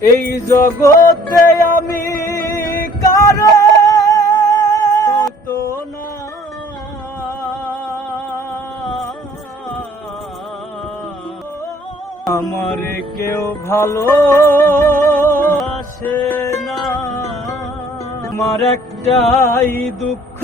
এই জগতে আমি কারো তো না, আমারে কেউ ভালোবাসে না। আমার একটাই দুঃখ,